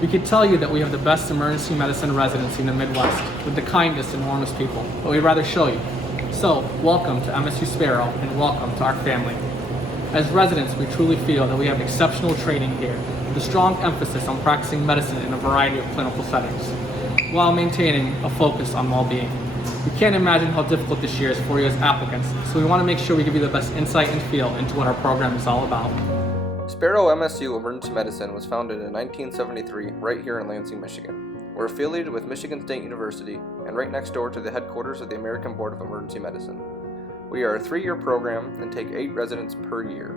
We could tell you that we have the best emergency medicine residency in the Midwest with the kindest and warmest people, but we'd rather show you. So, welcome to MSU Sparrow and welcome to our family. As residents, we truly feel that we have exceptional training here with a strong emphasis on practicing medicine in a variety of clinical settings, while maintaining a focus on well-being. We can't imagine how difficult this year is for you as applicants, so we want to make sure we give you the best insight and feel into what our program is all about. Sparrow MSU Emergency Medicine was founded in 1973 right here in Lansing, Michigan. We're affiliated with Michigan State University and right next door to the headquarters of the American Board of Emergency Medicine. We are a 3-year program and take 8 residents per year.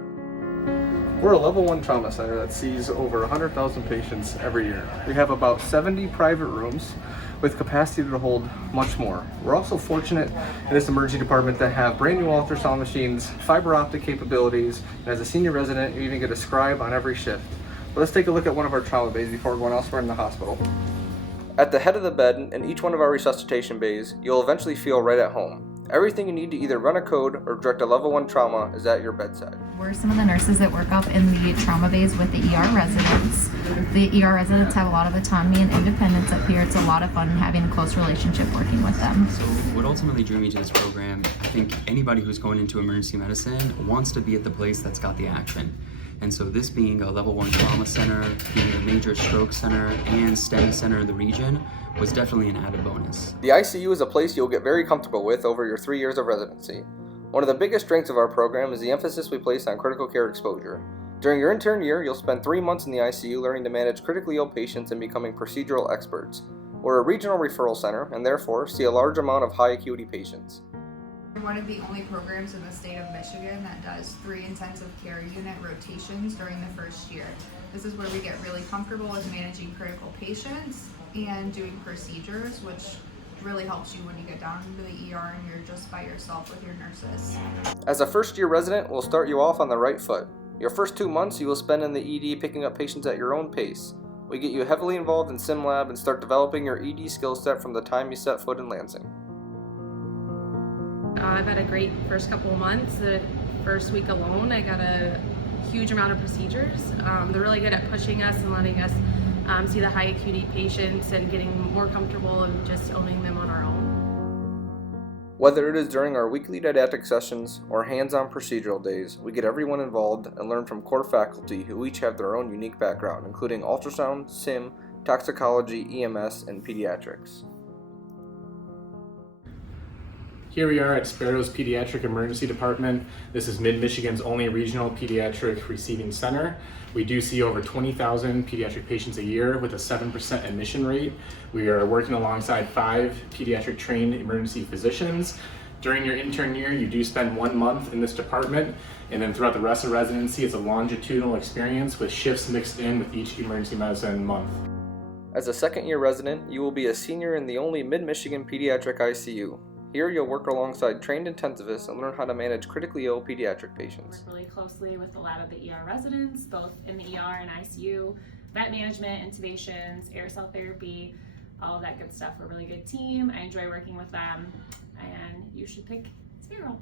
We're a level 1 trauma center that sees over 100,000 patients every year. We have about 70 private rooms with capacity to hold much more. We're also fortunate in this emergency department to have brand new ultrasound machines, fiber optic capabilities, and as a senior resident, you even get a scribe on every shift. But let's take a look at one of our trauma bays before going elsewhere in the hospital. At the head of the bed in each one of our resuscitation bays, you'll eventually feel right at home. Everything you need to either run a code or direct a level 1 trauma is at your bedside. We're some of the nurses that work up in the trauma bays with the ER residents. The ER residents have a lot of autonomy and independence up here. It's a lot of fun having a close relationship working with them. So what ultimately drew me to this program, I think anybody who's going into emergency medicine wants to be at the place that's got the action. And so this being a level 1 trauma center, being a major stroke center and STEMI center in the region was definitely an added bonus. The ICU is a place you'll get very comfortable with over your 3 years of residency. One of the biggest strengths of our program is the emphasis we place on critical care exposure. During your intern year, you'll spend 3 months in the ICU learning to manage critically ill patients and becoming procedural experts. We're a regional referral center and therefore see a large amount of high acuity patients. We're one of the only programs in the state of Michigan that does 3 intensive care unit rotations during the first year. This is where we get really comfortable with managing critical patients and doing procedures, which really helps you when you get down into the ER and you're just by yourself with your nurses. As a first-year resident, we'll start you off on the right foot. Your first 2 months you will spend in the ED picking up patients at your own pace. We get you heavily involved in sim lab and start developing your ED skill set from the time you set foot in Lansing. I've had a great first couple of months. The first week alone, I got a huge amount of procedures. They're really good at pushing us and letting us see the high acuity patients and getting more comfortable and just owning them on our own. Whether it is during our weekly didactic sessions or hands-on procedural days, we get everyone involved and learn from core faculty who each have their own unique background, including ultrasound, sim, toxicology, EMS, and pediatrics. Here we are at Sparrow's Pediatric Emergency Department. This is Mid-Michigan's only regional pediatric receiving center. We do see over 20,000 pediatric patients a year with a 7% admission rate. We are working alongside 5 pediatric trained emergency physicians. During your intern year, you do spend 1 month in this department, and then throughout the rest of residency, it's a longitudinal experience with shifts mixed in with each emergency medicine month. As a second-year resident, you will be a senior in the only Mid-Michigan pediatric ICU. Here you'll work alongside trained intensivists and learn how to manage critically ill pediatric patients. Work really closely with a lot of the ER residents, both in the ER and ICU, vet management, intubations, air cell therapy, all of that good stuff. We're a really good team. I enjoy working with them, and you should pick Sparrow.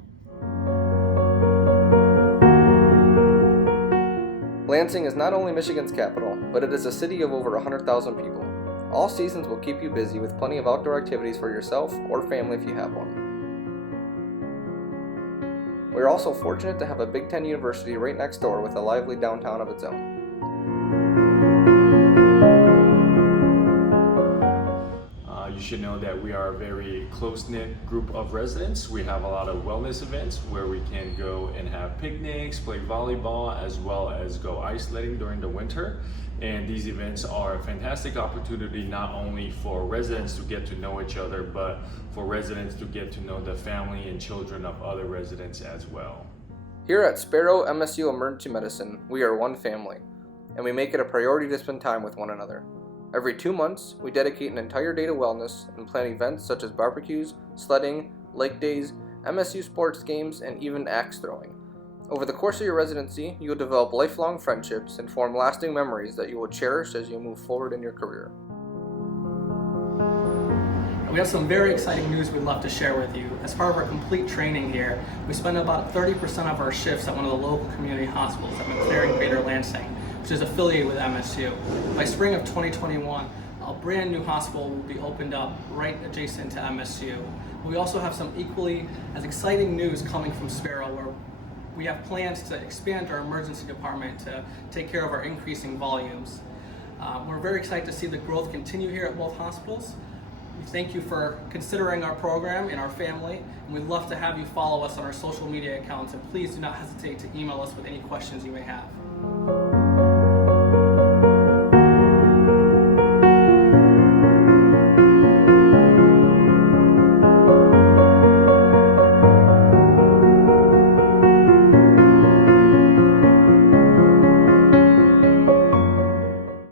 Lansing is not only Michigan's capital, but it is a city of over 100,000 people. All seasons will keep you busy with plenty of outdoor activities for yourself or family if you have one. We are also fortunate to have a Big Ten university right next door with a lively downtown of its own. You should know that we are a very close-knit group of residents. We have a lot of wellness events where we can go and have picnics, play volleyball, as well as go ice sledding during the winter. And these events are a fantastic opportunity not only for residents to get to know each other, but for residents to get to know the family and children of other residents as well. Here at Sparrow MSU Emergency Medicine, we are one family, and we make it a priority to spend time with one another. Every 2 months, we dedicate an entire day to wellness and plan events such as barbecues, sledding, lake days, MSU sports games, and even axe throwing. Over the course of your residency, you will develop lifelong friendships and form lasting memories that you will cherish as you move forward in your career. We have some very exciting news we'd love to share with you. As part of our complete training here, we spend about 30% of our shifts at one of the local community hospitals at McLaren Greater Lansing. which is affiliated with MSU. By spring of 2021, a brand new hospital will be opened up right adjacent to MSU. We also have some equally as exciting news coming from Sparrow, where we have plans to expand our emergency department to take care of our increasing volumes. We're very excited to see the growth continue here at both hospitals. We thank you for considering our program and our family, and we'd love to have you follow us on our social media accounts, and please do not hesitate to email us with any questions you may have.